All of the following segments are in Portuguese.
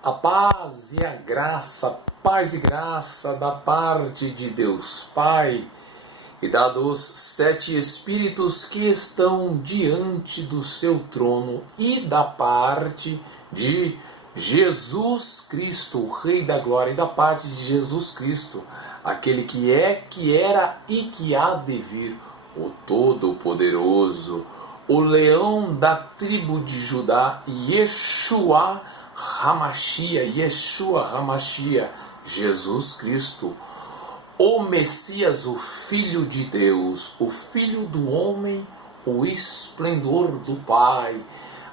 A paz e a graça, paz e graça da parte de Deus Pai e da dos sete Espíritos que estão diante do seu trono e da parte de Jesus Cristo, o Rei da Glória, e da parte de Jesus Cristo, aquele que é, que era e que há de vir, o Todo-Poderoso, o Leão da tribo de Judá, Yeshua HaMashiach, Jesus Cristo, o Messias, o Filho de Deus, o Filho do homem, o esplendor do Pai,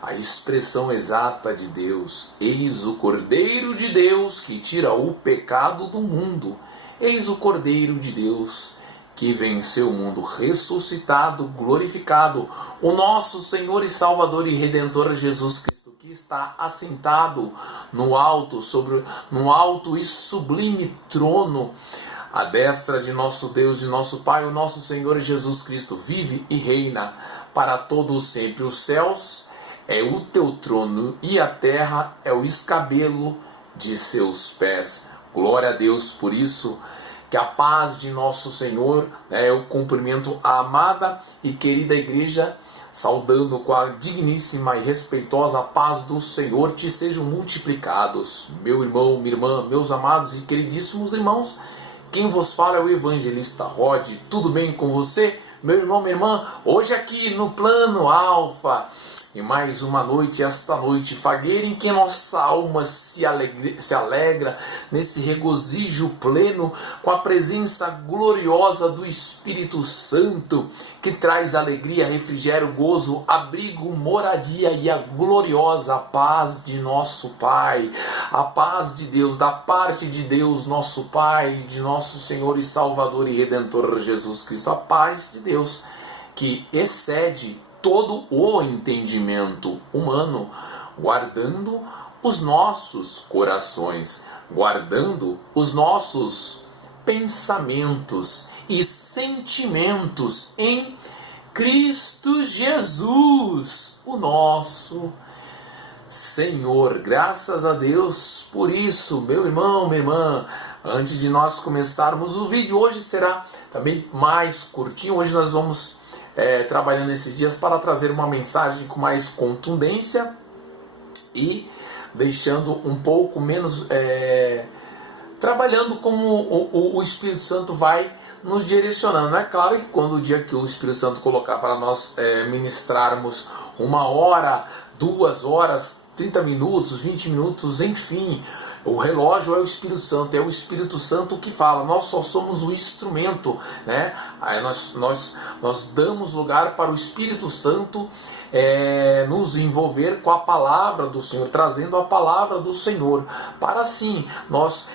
a expressão exata de Deus. Eis o Cordeiro de Deus que tira o pecado do mundo. Eis o Cordeiro de Deus que venceu o mundo, ressuscitado, glorificado, o nosso Senhor e Salvador e Redentor Jesus Cristo, que está assentado no alto e sublime trono, à destra de nosso Deus e nosso Pai, o nosso Senhor Jesus Cristo, vive e reina para todos sempre. Os céus é o teu trono e a terra é o escabelo de seus pés. Glória a Deus por isso. Que a paz de nosso Senhor, eu cumprimento a amada e querida igreja, saudando com a digníssima e respeitosa paz do Senhor, te sejam multiplicados. Meu irmão, minha irmã, meus amados e queridíssimos irmãos, quem vos fala é o evangelista Rod. Tudo bem com você, meu irmão, minha irmã? Hoje aqui no Plano Alfa, e mais uma noite, esta noite fagueira, em que nossa alma se alegra nesse regozijo pleno com a presença gloriosa do Espírito Santo, que traz alegria, refrigério, gozo, abrigo, moradia e a gloriosa paz de nosso Pai. A paz de Deus, da parte de Deus, nosso Pai, de nosso Senhor e Salvador e Redentor Jesus Cristo. A paz de Deus que excede todo o entendimento humano, guardando os nossos corações, guardando os nossos pensamentos e sentimentos em Cristo Jesus, o nosso Senhor. Graças a Deus por isso, meu irmão, minha irmã. Antes de nós começarmos o vídeo, hoje será também mais curtinho. Hoje nós vamos trabalhando esses dias para trazer uma mensagem com mais contundência e deixando um pouco menos trabalhando como o Espírito Santo vai nos direcionando. É claro que quando o dia que o Espírito Santo colocar para nós ministrarmos 1 hora, 2 horas, 30 minutos, 20 minutos, enfim, o relógio é o Espírito Santo que fala. Nós só somos o instrumento, né? Aí nós damos lugar para o Espírito Santo nos envolver com a palavra do Senhor, trazendo a palavra do Senhor, para assim nós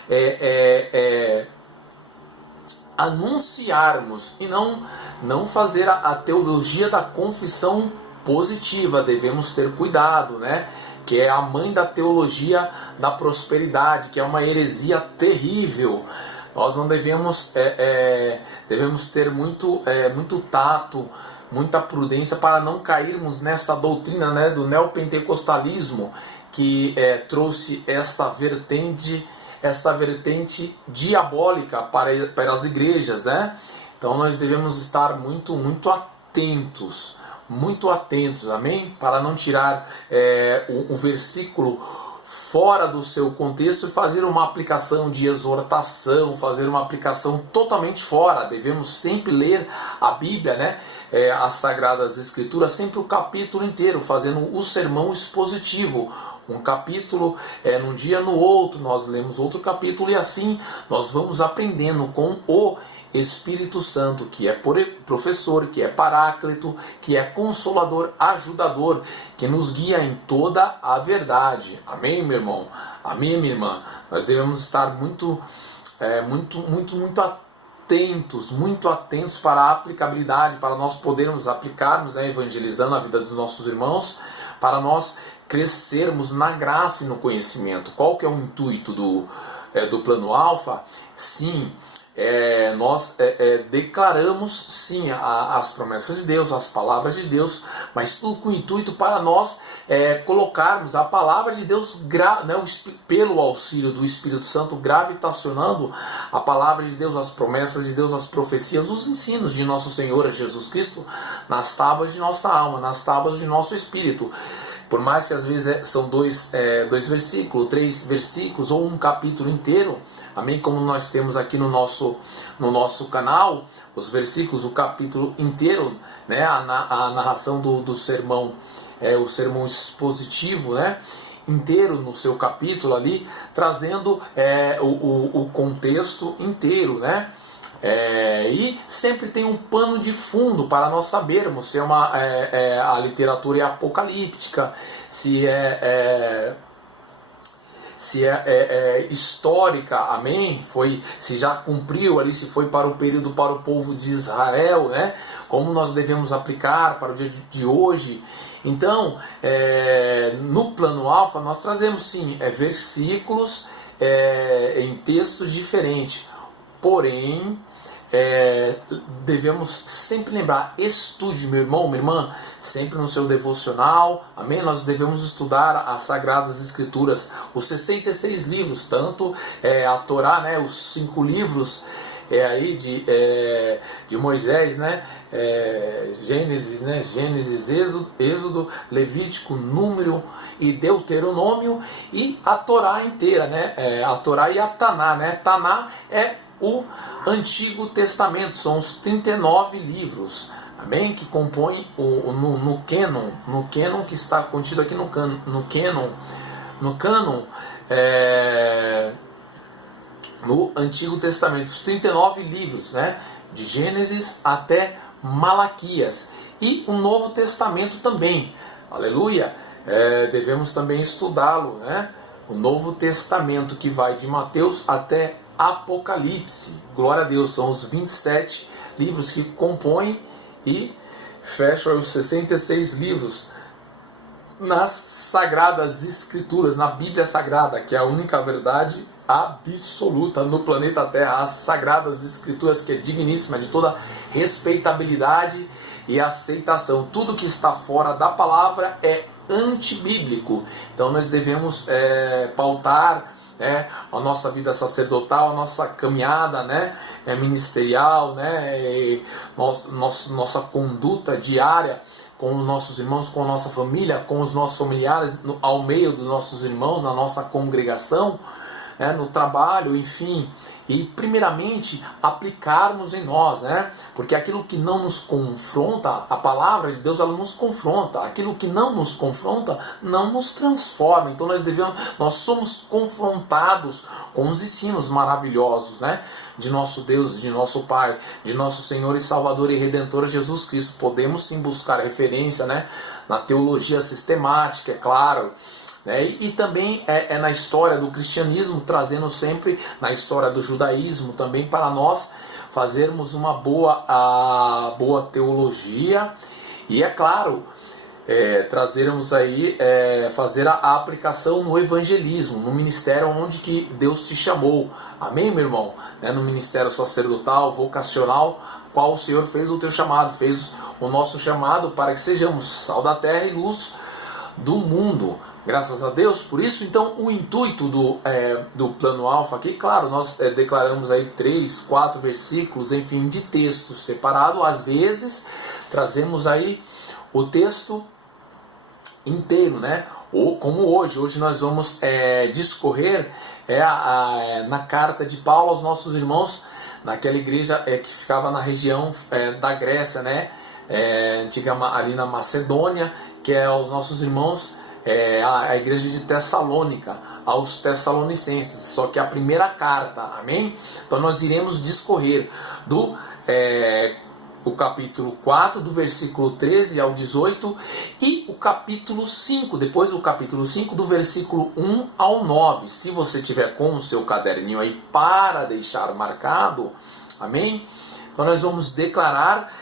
anunciarmos e não fazer a teologia da confissão positiva. Devemos ter cuidado, né? Que é a mãe da teologia da prosperidade, que é uma heresia terrível. Nós não devemos ter muito tato, muita prudência para não cairmos nessa doutrina, né, do neopentecostalismo, que trouxe essa vertente diabólica para as igrejas, né? Então nós devemos estar muito atentos, amém? Para não tirar o versículo fora do seu contexto e fazer uma aplicação de exortação, fazer uma aplicação totalmente fora. Devemos sempre ler a Bíblia, né? As Sagradas Escrituras, sempre o capítulo inteiro, fazendo o sermão expositivo. Um capítulo num dia, no outro nós lemos outro capítulo, e assim nós vamos aprendendo com o Espírito Santo, que é professor, que é paráclito, que é consolador, ajudador, que nos guia em toda a verdade. Amém, meu irmão? Amém, minha irmã? Nós devemos estar muito atentos para a aplicabilidade, para nós podermos aplicarmos, né, evangelizando a vida dos nossos irmãos, para nós crescermos na graça e no conhecimento. Qual que é o intuito do Plano Alfa? Sim, nós declaramos sim as promessas de Deus, as palavras de Deus, mas tudo com o intuito para nós colocarmos a palavra de Deus, pelo auxílio do Espírito Santo, gravitacionando a palavra de Deus, as promessas de Deus, as profecias, os ensinos de nosso Senhor Jesus Cristo nas tábuas de nossa alma, nas tábuas de nosso espírito. Por mais que às vezes são dois versículos, 3 versículos ou um capítulo inteiro, amém? Como nós temos aqui no nosso canal, os versículos, o capítulo inteiro, né? A narração do sermão, o sermão expositivo, né? Inteiro no seu capítulo ali, trazendo o contexto inteiro, né? E sempre tem um pano de fundo para nós sabermos se a literatura é apocalíptica, se é histórica, amém? Se já cumpriu ali, se foi para o período para o povo de Israel, né? Como nós devemos aplicar para o dia de hoje. Então, no plano alfa, nós trazemos sim versículos em textos diferentes, porém devemos sempre lembrar, estude, meu irmão, minha irmã, sempre no seu devocional, amém? Nós devemos estudar as Sagradas Escrituras, os 66 livros, tanto a Torá, né, os 5 livros aí de Moisés, né? Gênesis, né? Gênesis, Êxodo, Levítico, Número e Deuteronômio, e a Torá inteira, né? A Torá e a Taná, né? Taná é o Antigo Testamento, são os 39 livros, amém? Que compõem no cânon que está contido aqui no cânon, no Antigo Testamento, os 39 livros, né? De Gênesis até Malaquias, e o Novo Testamento também, aleluia, devemos também estudá-lo, né? O Novo Testamento, que vai de Mateus até Apocalipse, glória a Deus, são os 27 livros que compõem e fecham os 66 livros nas Sagradas Escrituras, na Bíblia Sagrada, que é a única verdade absoluta no planeta Terra, as Sagradas Escrituras, que é digníssima, de toda respeitabilidade e aceitação. Tudo que está fora da palavra é antibíblico. Então nós devemos pautar a nossa vida sacerdotal, a nossa caminhada, né, ministerial, né, nossa conduta diária com os nossos irmãos, com a nossa família, com os nossos familiares, ao meio dos nossos irmãos, na nossa congregação, no trabalho, enfim, e primeiramente aplicarmos em nós, né? Porque aquilo que não nos confronta, a palavra de Deus, ela nos confronta. Aquilo que não nos confronta não nos transforma. Então nós somos confrontados com os ensinos maravilhosos, né? De nosso Deus, de nosso Pai, de nosso Senhor e Salvador e Redentor Jesus Cristo. Podemos sim buscar referência, né? Na teologia sistemática, é claro. E também na história do cristianismo, trazendo sempre na história do judaísmo também, para nós fazermos uma boa teologia, e é claro, trazermos aí, fazer a aplicação no evangelismo, no ministério onde que Deus te chamou, amém, meu irmão? No ministério sacerdotal, vocacional, qual o Senhor fez o teu chamado, fez o nosso chamado para que sejamos sal da terra e luz do mundo, graças a Deus. Por isso, então, o intuito do plano alfa aqui, claro, nós declaramos aí 3, 4 versículos, enfim, de texto separado. Às vezes trazemos aí o texto inteiro, né? Ou como hoje nós vamos discorrer na carta de Paulo aos nossos irmãos naquela igreja que ficava na região da Grécia, né? Antiga ali na Macedônia, que é os nossos irmãos, a igreja de Tessalônica, aos Tessalonicenses, só que a primeira carta, amém? Então nós iremos discorrer o capítulo 4, do versículo 13 ao 18, e o capítulo 5, depois do capítulo 5, do versículo 1 ao 9. Se você tiver com o seu caderninho aí para deixar marcado, amém? Então nós vamos declarar,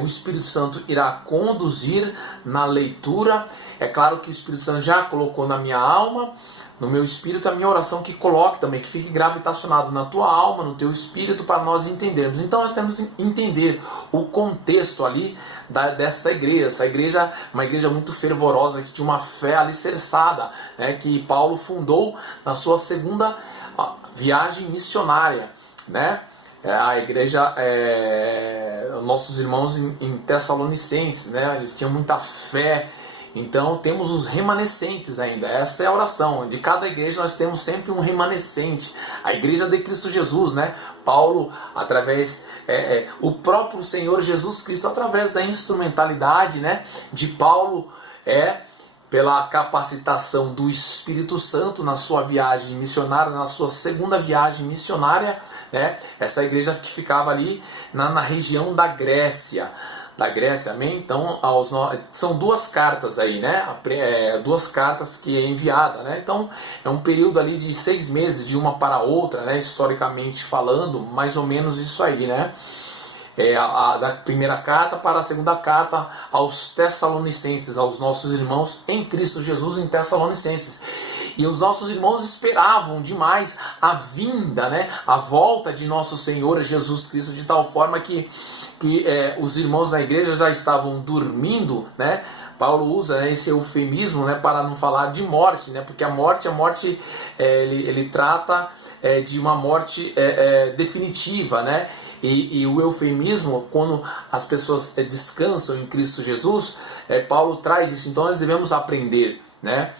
o Espírito Santo irá conduzir na leitura. É claro que o Espírito Santo já colocou na minha alma, no meu espírito, a minha oração que coloque também, que fique gravitacionado na tua alma, no teu espírito, para nós entendermos. Então nós temos que entender o contexto ali desta igreja. Essa igreja é uma igreja muito fervorosa, que tinha uma fé alicerçada, né, que Paulo fundou na sua segunda viagem missionária, né? A igreja, nossos irmãos em Tessalonicenses, né, eles tinham muita fé. Então temos os remanescentes ainda. Essa é a oração. De cada igreja nós temos sempre um remanescente. A igreja de Cristo Jesus, né? Paulo, através o próprio Senhor Jesus Cristo, através da instrumentalidade, né, de Paulo, pela capacitação do Espírito Santo na sua viagem missionária, na sua segunda viagem missionária, né? Essa igreja que ficava ali na região da Grécia, amém? Então, são duas cartas aí, né? Duas cartas que é enviada, né? Então, é um período ali de 6 meses, de uma para a outra, né? Historicamente falando, mais ou menos isso aí, né? Da primeira carta para a segunda carta aos Tessalonicenses, aos nossos irmãos em Cristo Jesus em Tessalonicenses. E os nossos irmãos esperavam demais a vinda, né? A volta de nosso Senhor Jesus Cristo, de tal forma que os irmãos da igreja já estavam dormindo, né? Paulo usa, né, esse eufemismo, né, para não falar de morte, né? Porque a morte ele trata de uma morte definitiva, né? E o eufemismo, quando as pessoas descansam em Cristo Jesus, Paulo traz isso. Então nós devemos aprender, né?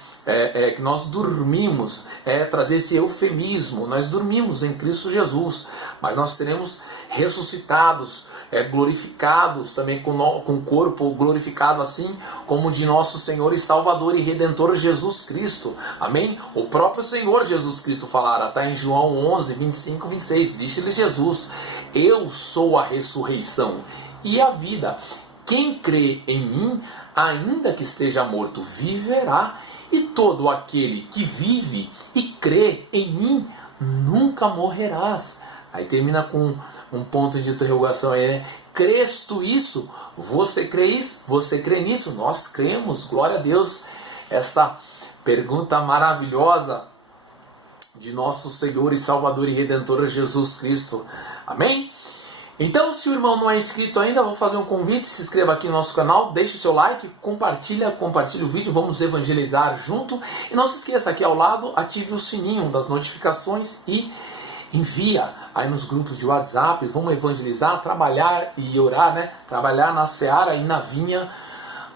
Que nós dormimos, trazer esse eufemismo. Nós dormimos em Cristo Jesus, mas nós seremos ressuscitados, glorificados também com o corpo glorificado, assim como de nosso Senhor e Salvador e Redentor Jesus Cristo, amém? O próprio Senhor Jesus Cristo falara, está em João 11, 25, 26, disse-lhe Jesus: eu sou a ressurreição e a vida, quem crê em mim, ainda que esteja morto, viverá, e todo aquele que vive e crê em mim, nunca morrerás. Aí termina com um ponto de interrogação aí, né? Crês tu isso? Você crê isso? Você crê nisso? Nós cremos, glória a Deus. Essa pergunta maravilhosa de nosso Senhor e Salvador e Redentor Jesus Cristo. Amém? Então, se o irmão não é inscrito ainda, vou fazer um convite, se inscreva aqui no nosso canal, deixe o seu like, compartilha o vídeo, vamos evangelizar junto. E não se esqueça, aqui ao lado, ative o sininho das notificações e envia aí nos grupos de WhatsApp. Vamos evangelizar, trabalhar e orar, né? Trabalhar na seara e na vinha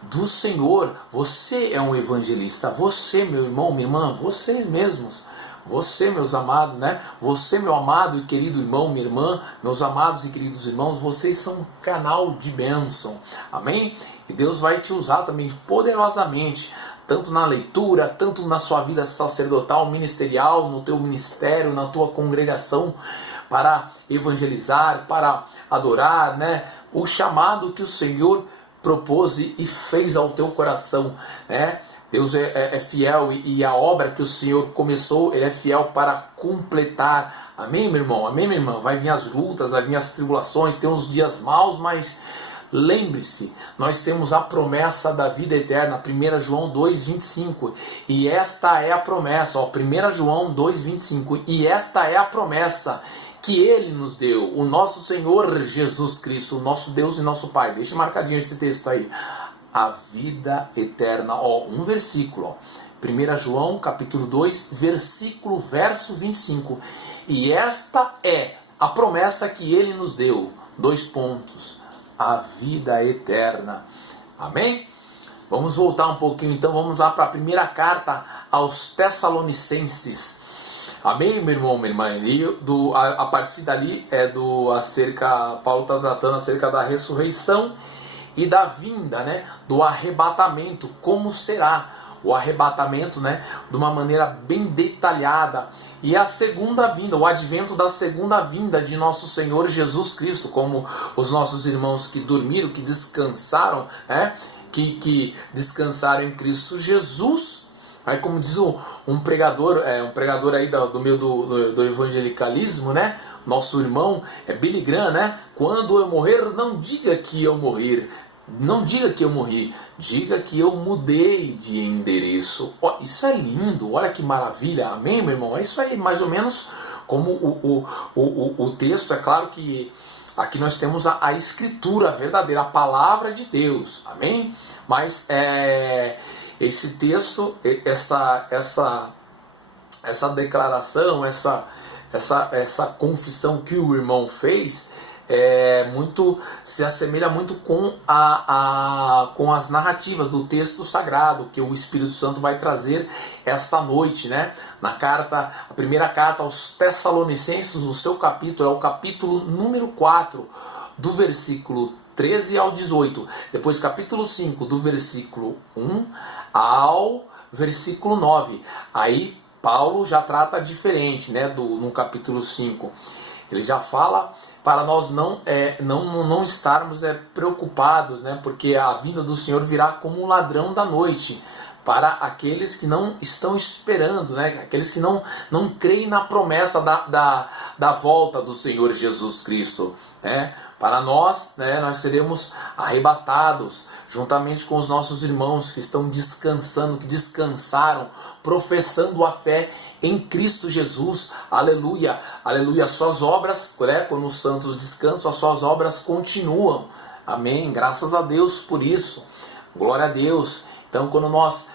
do Senhor. Você é um evangelista, você, meu irmão, minha irmã, vocês mesmos. Você, meus amados, né? Você, meu amado e querido irmão, minha irmã, meus amados e queridos irmãos, vocês são um canal de bênção, amém? E Deus vai te usar também poderosamente, tanto na leitura, tanto na sua vida sacerdotal, ministerial, no teu ministério, na tua congregação, para evangelizar, para adorar, né? O chamado que o Senhor propôs e fez ao teu coração, né? Deus é fiel e a obra que o Senhor começou, Ele é fiel para completar. Amém, meu irmão? Amém, minha irmã? Vai vir as lutas, vai vir as tribulações, tem uns dias maus, mas lembre-se, nós temos a promessa da vida eterna, 1 João 2,25. E esta é a promessa, 1 João 2,25. E esta é a promessa que Ele nos deu, o nosso Senhor Jesus Cristo, o nosso Deus e nosso Pai. Deixa marcadinho esse texto aí. A vida eterna, um versículo, 1 João capítulo 2, verso 25. E esta é a promessa que Ele nos deu, 2 pontos, a vida eterna, amém? Vamos voltar um pouquinho então, vamos lá para a primeira carta aos Tessalonicenses, amém, meu irmão, minha irmã? E a partir dali Paulo está tratando acerca da ressurreição e da vinda, né, do arrebatamento, como será o arrebatamento, né, de uma maneira bem detalhada, e a segunda vinda, o advento da segunda vinda de nosso Senhor Jesus Cristo, como os nossos irmãos que dormiram, que descansaram, né, que descansaram em Cristo Jesus. Aí, como diz um pregador aí do meio do evangelicalismo, né, nosso irmão Billy Graham, né, quando eu morrer, não diga que eu morrer, Não diga que eu morri, diga que eu mudei de endereço. Ó, isso é lindo, olha que maravilha, amém, meu irmão? É isso aí, mais ou menos como o texto. É claro que aqui nós temos a escritura verdadeira, a palavra de Deus, amém? Mas esse texto, essa declaração, essa confissão que o irmão fez, se assemelha muito com as narrativas do texto sagrado que o Espírito Santo vai trazer esta noite, né? A primeira carta aos Tessalonicenses, o seu capítulo é o capítulo número 4, do versículo 13 ao 18. Depois capítulo 5, do versículo 1 ao versículo 9. Aí Paulo já trata diferente, né? No capítulo 5. Ele já fala para nós não estarmos preocupados, né? Porque a vinda do Senhor virá como um ladrão da noite, para aqueles que não estão esperando, né? Aqueles que não creem na promessa da volta do Senhor Jesus Cristo, né? Para nós, né, nós seremos arrebatados juntamente com os nossos irmãos que estão descansando, que descansaram, professando a fé em Cristo Jesus. Aleluia, aleluia. As suas obras, né, quando os santos descansam, as suas obras continuam. Amém. Graças a Deus por isso. Glória a Deus. Então, quando nós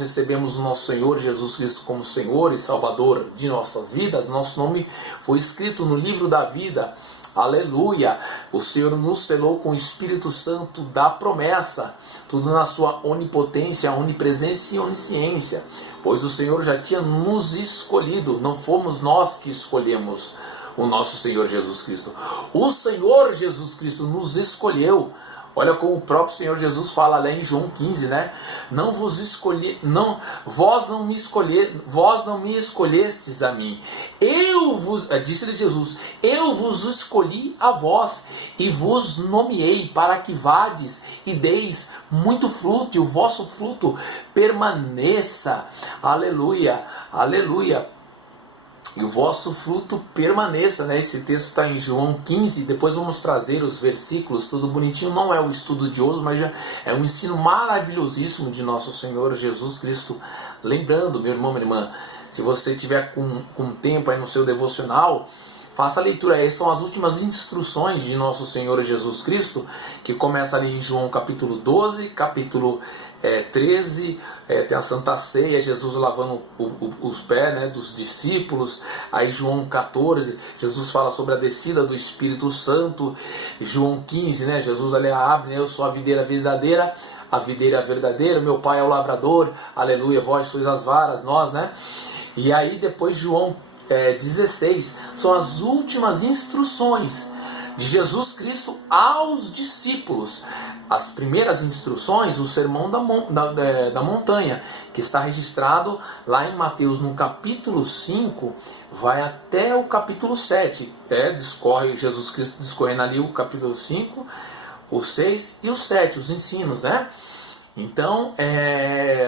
recebemos o nosso Senhor Jesus Cristo como Senhor e Salvador de nossas vidas, nosso nome foi escrito no livro da vida. Aleluia! O Senhor nos selou com o Espírito Santo da promessa, tudo na sua onipotência, onipresença e onisciência, pois o Senhor já tinha nos escolhido, não fomos nós que escolhemos o nosso Senhor Jesus Cristo. O Senhor Jesus Cristo nos escolheu. Olha como o próprio Senhor Jesus fala lá em João 15, né? Não vos escolhi, não, vós não me escolhestes a mim. Disse-lhe Jesus, eu vos escolhi a vós e vos nomeei para que vades e deis muito fruto e o vosso fruto permaneça. Aleluia, aleluia. E o vosso fruto permaneça, né? Esse texto está em João 15, depois vamos trazer os versículos, tudo bonitinho. Não é o estudo de hoje, mas já é um ensino maravilhosíssimo de nosso Senhor Jesus Cristo. Lembrando, meu irmão, minha irmã, se você tiver com tempo aí no seu devocional, faça a leitura. Essas são as últimas instruções de nosso Senhor Jesus Cristo, que começa ali em João capítulo 12, capítulo 13, tem a Santa Ceia, Jesus lavando os pés, né, dos discípulos. Aí João 14, Jesus fala sobre a descida do Espírito Santo. João 15, né, Jesus ali abre, né, eu sou a videira verdadeira, a videira verdadeira, meu Pai é o lavrador, aleluia, vós sois as varas, nós, né? E aí depois João 16, são as últimas instruções de Jesus Cristo aos discípulos. As primeiras instruções, o sermão da montanha, que está registrado lá em Mateus no capítulo 5, vai até o capítulo 7. Discorre Jesus Cristo discorrendo ali o capítulo 5, o 6 e o 7, os ensinos, né? Então,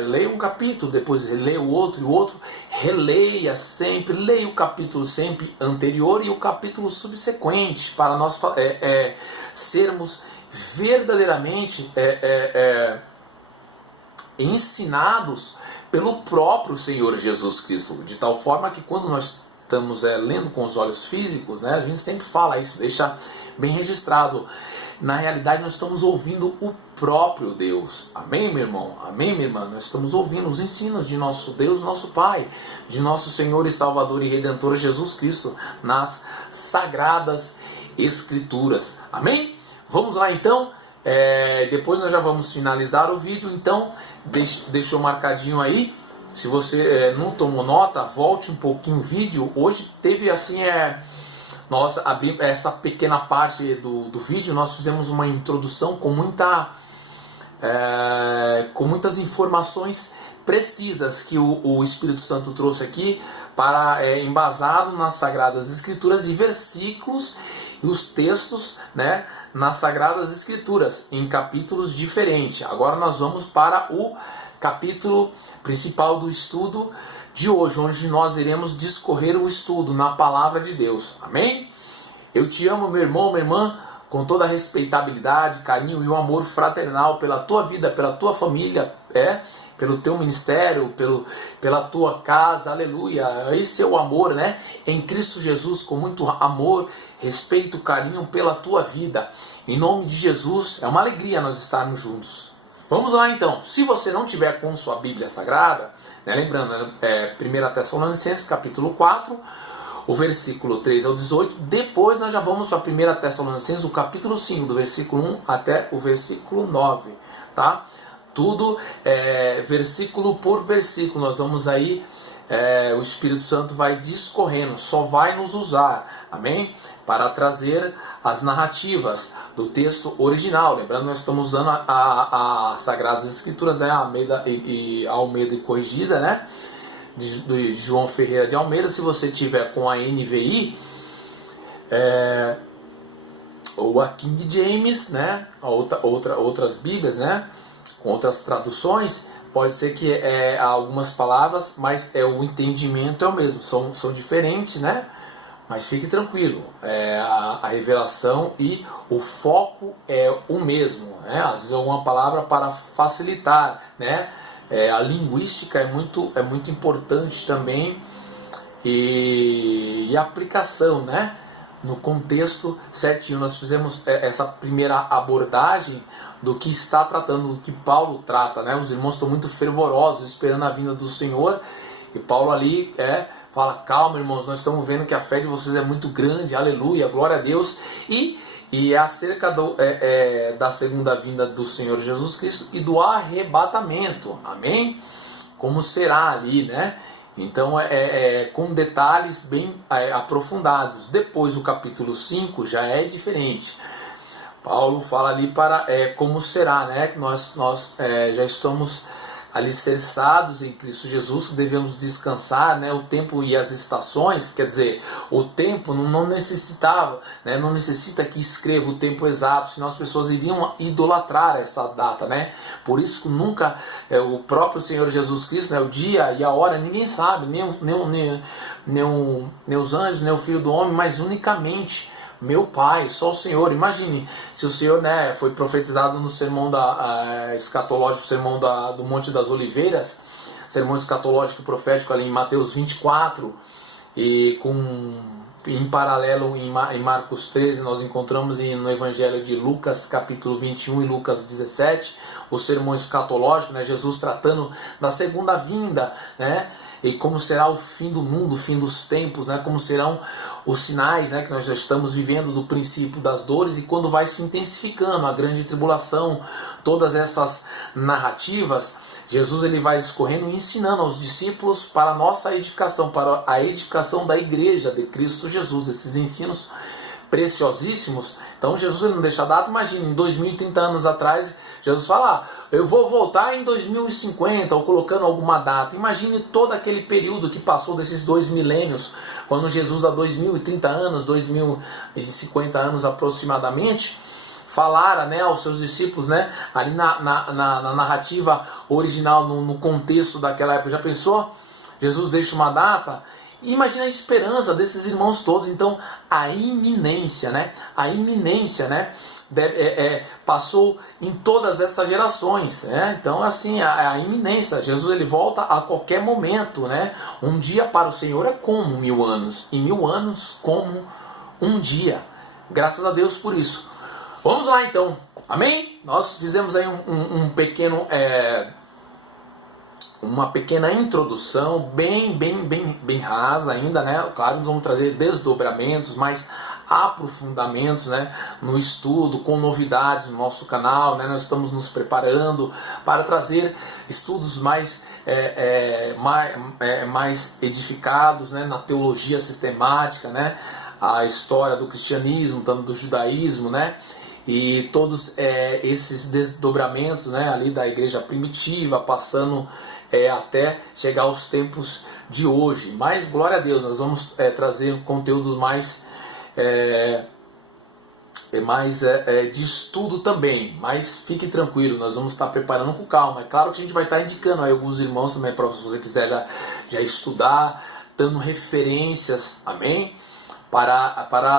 leia um capítulo, depois leia o outro, releia sempre, leia o capítulo sempre anterior e o capítulo subsequente, para nós sermos verdadeiramente ensinados pelo próprio Senhor Jesus Cristo, de tal forma que quando nós estamos lendo com os olhos físicos, né, a gente sempre fala isso, deixa bem registrado. Na realidade, nós estamos ouvindo o próprio Deus. Amém, meu irmão? Amém, minha irmã? Nós estamos ouvindo os ensinos de nosso Deus, nosso Pai, de nosso Senhor e Salvador e Redentor Jesus Cristo, nas Sagradas Escrituras. Amém? Vamos lá, então. Depois nós já vamos finalizar o vídeo. Então, deixou marcadinho aí. Se você não tomou nota, volte um pouquinho o vídeo. Hoje teve assim... Nós abrimos essa pequena parte do vídeo, nós fizemos uma introdução com muitas informações precisas que o Espírito Santo trouxe aqui, embasado nas Sagradas Escrituras e versículos e os textos, né, nas Sagradas Escrituras, em capítulos diferentes. Agora nós vamos para o capítulo principal do estudo de hoje, onde nós iremos discorrer o estudo na Palavra de Deus. Amém? Eu te amo, meu irmão, minha irmã, com toda a respeitabilidade, carinho e um amor fraternal pela tua vida, pela tua família, pelo teu ministério, pela tua casa, aleluia. Esse é o amor, né? Em Cristo Jesus, com muito amor, respeito, carinho pela tua vida. Em nome de Jesus, é uma alegria nós estarmos juntos. Vamos lá então. Se você não tiver com sua Bíblia Sagrada, né, lembrando, 1 Tessalonicenses capítulo 4, o versículo 3 ao 18, depois nós já vamos para 1 Tessalonicenses, o capítulo 5, do versículo 1 até o versículo 9, tá? Tudo versículo por versículo, nós vamos aí, o Espírito Santo vai discorrendo, só vai nos usar, amém? Para trazer as narrativas do texto original. Lembrando, nós estamos usando as Sagradas Escrituras, né? Almeida e Corrigida, né? De João Ferreira de Almeida. Se você tiver com a NVI, ou a King James, né? Outras Bíblias, né? Com outras traduções, pode ser que algumas palavras, mas o entendimento é o mesmo, são diferentes, né? Mas fique tranquilo, a revelação e o foco é o mesmo, né? Às vezes alguma palavra para facilitar, né? A linguística é muito importante também, e a aplicação, né? No contexto certinho. Nós fizemos essa primeira abordagem do que está tratando, do que Paulo trata, né? Os irmãos estão muito fervorosos esperando a vinda do Senhor, e Paulo ali fala: calma, irmãos, nós estamos vendo que a fé de vocês é muito grande, aleluia, glória a Deus, e é acerca da segunda vinda do Senhor Jesus Cristo e do arrebatamento, amém? Como será ali, né? Então com detalhes bem aprofundados. Depois o capítulo 5 já é diferente. Paulo fala ali para como será, né? Que nós já estamos alicerçados em Cristo Jesus, que devemos descansar, né? O tempo e as estações, quer dizer, o tempo não necessitava, né? Não necessita que escreva o tempo exato, senão as pessoas iriam idolatrar essa data, né? Por isso que nunca o próprio Senhor Jesus Cristo, né? O dia e a hora ninguém sabe, nem os anjos, nem o Filho do Homem, mas unicamente meu Pai, só o Senhor. Imagine se o Senhor, né, foi profetizado no sermão escatológico, sermão do Monte das Oliveiras, sermão escatológico e profético ali em Mateus 24, e em paralelo em Marcos 13 nós encontramos no Evangelho de Lucas capítulo 21 e Lucas 17 o sermão escatológico, né, Jesus tratando da segunda vinda, né, e como será o fim do mundo, o fim dos tempos, né? Como serão os sinais, né? Que nós já estamos vivendo do princípio das dores, e quando vai se intensificando a grande tribulação, todas essas narrativas, Jesus ele vai escorrendo e ensinando aos discípulos para a nossa edificação, para a edificação da igreja de Cristo Jesus, esses ensinos preciosíssimos. Então Jesus ele não deixa data. Imagina, em 2030 anos atrás, Jesus fala: eu vou voltar em 2050, ou colocando alguma data. Imagine todo aquele período que passou desses 2 milênios, quando Jesus há 2030 anos, 2050 anos aproximadamente, falara, né, aos seus discípulos, né, ali na narrativa original, no contexto daquela época. Já pensou? Jesus deixa uma data. Imagina a esperança desses irmãos todos. Então a iminência, né, passou em todas essas gerações, né? Então assim, a iminência, Jesus ele volta a qualquer momento, né? Um dia para o Senhor é como 1000 anos, e 1000 anos como um dia. Graças a Deus por isso. Vamos lá então, amém? Nós fizemos aí uma pequena introdução, bem rasa ainda, né? Claro, nós vamos trazer desdobramentos, mais aprofundamentos, né, no estudo, com novidades no nosso canal, né? Nós estamos nos preparando para trazer estudos mais edificados, né, na teologia sistemática, né? A história do cristianismo, tanto do judaísmo, né? E todos esses desdobramentos, né, ali da igreja primitiva, passando até chegar aos tempos de hoje. Mas glória a Deus, nós vamos trazer conteúdo mais de estudo também, mas fique tranquilo, nós vamos estar preparando com calma. É claro que a gente vai estar indicando aí alguns irmãos também, para se você quiser já estudar, dando referências, amém?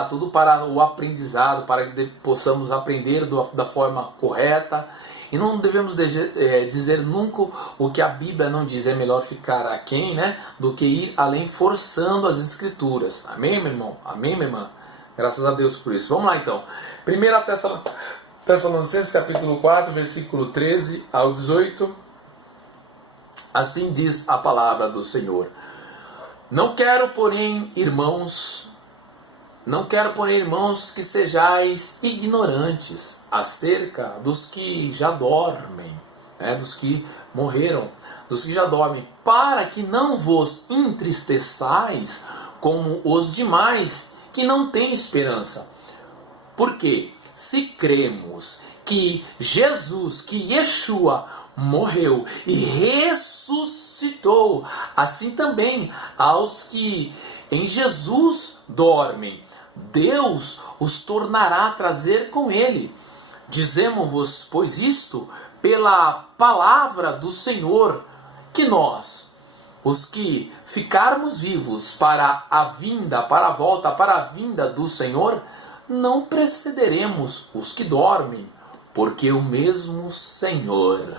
tudo para o aprendizado, para que possamos aprender da forma correta. E não devemos dizer nunca o que a Bíblia não diz. É melhor ficar aquém, né, do que ir além forçando as Escrituras. Amém, meu irmão? Amém, minha irmã? Graças a Deus por isso. Vamos lá então. 1 Tessalonicenses capítulo 4, versículo 13 ao 18. Assim diz a palavra do Senhor. Não quero, porém, irmãos, que sejais ignorantes acerca dos que já dormem, né, dos que morreram, dos que já dormem, para que não vos entristeçais como os demais que não têm esperança. Porque se cremos que Jesus, que Yeshua, morreu e ressuscitou, assim também aos que em Jesus dormem, Deus os tornará a trazer com ele. Dizemos-vos, pois, isto pela palavra do Senhor, que nós, os que ficarmos vivos para a vinda do Senhor, não precederemos os que dormem, porque o mesmo Senhor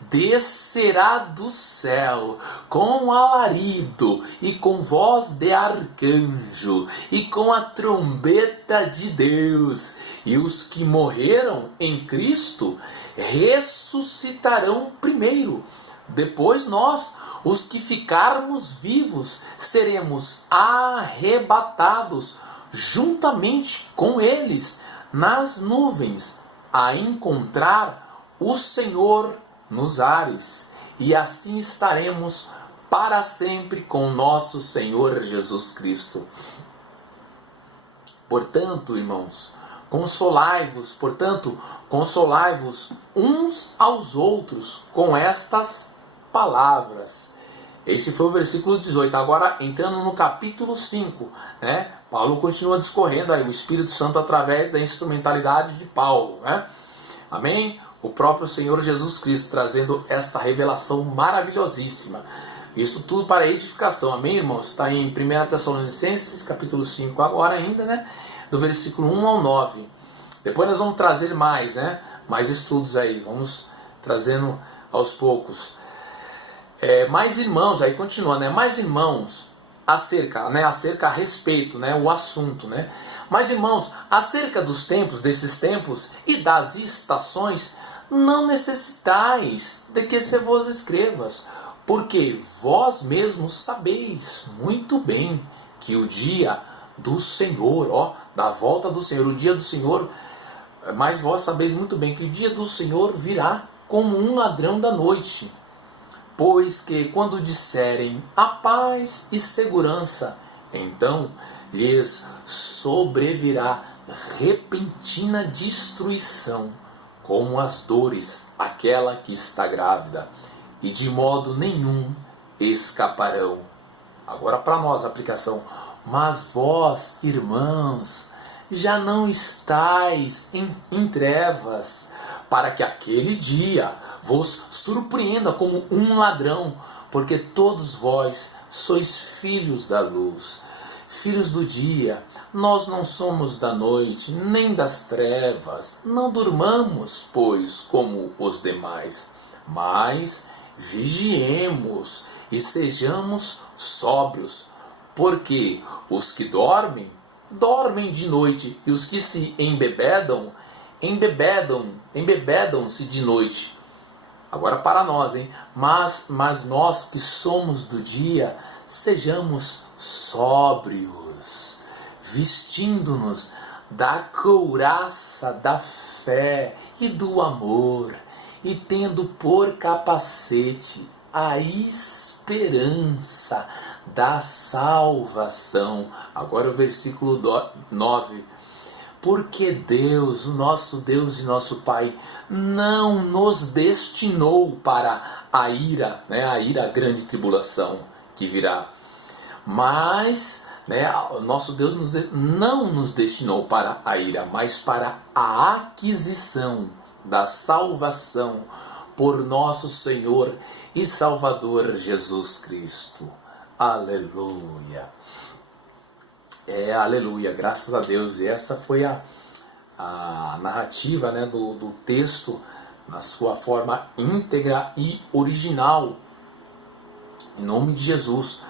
descerá do céu com alarido e com voz de arcanjo e com a trombeta de Deus, e os que morreram em Cristo ressuscitarão primeiro. Depois nós, os que ficarmos vivos, seremos arrebatados juntamente com eles nas nuvens, a encontrar o Senhor nos ares, e assim estaremos para sempre com nosso Senhor Jesus Cristo. Portanto, irmãos, consolai-vos uns aos outros com estas palavras. Esse foi o versículo 18. Agora, entrando no capítulo 5, né? Paulo continua discorrendo aí, o Espírito Santo através da instrumentalidade de Paulo, né? Amém? O próprio Senhor Jesus Cristo trazendo esta revelação maravilhosíssima. Isso tudo para edificação. Amém, irmãos? Está em 1 Tessalonicenses, capítulo 5 agora ainda, né? Do versículo 1 ao 9. Depois nós vamos trazer mais, né? Mais estudos aí. Vamos trazendo aos poucos. Mais irmãos, aí continua, né? Mais irmãos, acerca a respeito, né? O assunto, né? Mas irmãos, acerca dos tempos, desses tempos e das estações, não necessitais de que se vos escrevas, porque vós mesmos sabeis muito bem que o dia do Senhor, da volta do Senhor, o dia do Senhor, mas vós sabeis muito bem que o dia do Senhor virá como um ladrão da noite. Pois que quando disserem a paz e segurança, então lhes sobrevirá repentina destruição, como as dores àquela que está grávida, e de modo nenhum escaparão. Agora para nós a aplicação. Mas vós, irmãos, já não estáis em trevas, para que aquele dia vos surpreenda como um ladrão, porque todos vós sois filhos da luz, filhos do dia. Nós não somos da noite, nem das trevas. Não durmamos, pois, como os demais, mas vigiemos e sejamos sóbrios, porque os que dormem, dormem de noite, e os que se embebedam-se de noite. Agora para nós, hein? Mas nós que somos do dia, sejamos sóbrios, vestindo-nos da couraça da fé e do amor, e tendo por capacete a esperança da salvação. Agora o versículo 9. Porque Deus, o nosso Deus e nosso Pai, não nos destinou para a ira, né, a grande tribulação que virá. Mas, né, nosso Deus não nos destinou para a ira, mas para a aquisição da salvação por nosso Senhor e Salvador Jesus Cristo. Aleluia. Aleluia, graças a Deus. E essa foi a narrativa, né, do texto na sua forma íntegra e original. Em nome de Jesus.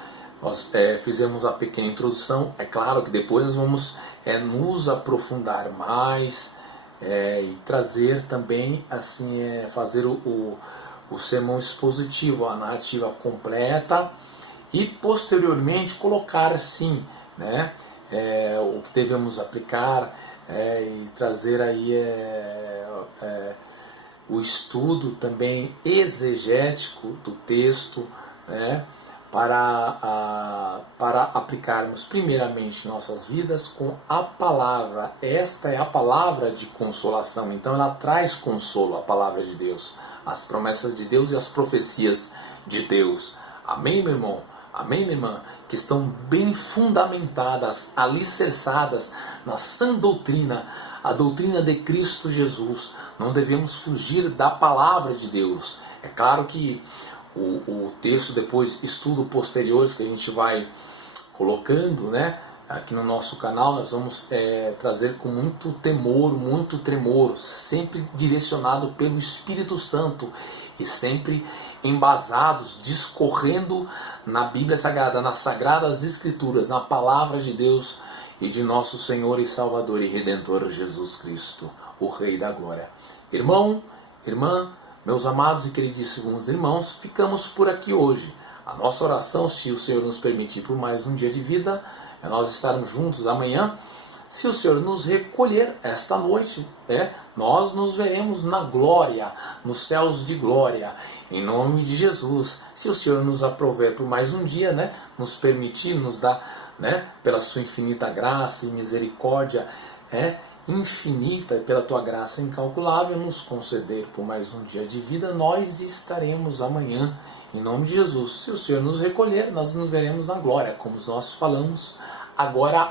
Nós fizemos a pequena introdução. É claro que depois vamos nos aprofundar mais e trazer também, assim, fazer o sermão expositivo, a narrativa completa, e posteriormente colocar, assim, né, o que devemos aplicar e trazer aí o estudo também exegético do texto, né, para aplicarmos primeiramente em nossas vidas com a palavra. Esta é a palavra de consolação, então ela traz consolo, a palavra de Deus, as promessas de Deus e as profecias de Deus. Amém, meu irmão? Amém, minha irmã? Que estão bem fundamentadas, alicerçadas na sã doutrina, a doutrina de Cristo Jesus. Não devemos fugir da palavra de Deus. É claro que o texto, depois, estudo posteriores que a gente vai colocando, né, aqui no nosso canal, nós vamos trazer com muito temor, muito tremor, sempre direcionado pelo Espírito Santo e sempre embasados, discorrendo na Bíblia Sagrada, nas Sagradas Escrituras, na Palavra de Deus e de nosso Senhor e Salvador e Redentor Jesus Cristo, o Rei da Glória. Irmão, irmã, meus amados e queridíssimos irmãos, ficamos por aqui hoje. A nossa oração, se o Senhor nos permitir por mais um dia de vida, é nós estarmos juntos amanhã. Se o Senhor nos recolher esta noite, nós nos veremos na glória, nos céus de glória, em nome de Jesus. Se o Senhor nos aprover por mais um dia, né, nos permitir, nos dar, né, pela sua infinita graça e misericórdia, infinita, e pela tua graça incalculável, nos conceder por mais um dia de vida, nós estaremos amanhã, em nome de Jesus. Se o Senhor nos recolher, nós nos veremos na glória, como nós falamos agora